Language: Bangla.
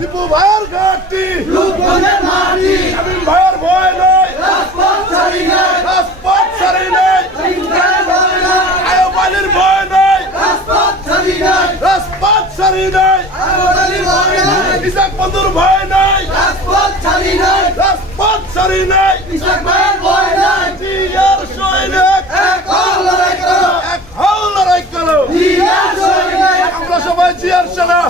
দীপু ভাইয়ের ঘাটতি শামীম ভাইয়ের ভয় নাই, রাজপথ ছাড়ি নাই, আয়ুব আলীর ভয় নাই, রাজপথ ছাড়ি নাই, ইসাক বন্ধুর ভয় নাই, রাজপথ ছাড়ি নাই, জিয়ার সৈনিক এক হল লড়াই করো, আমরা সবাই জিয়ার সেনা,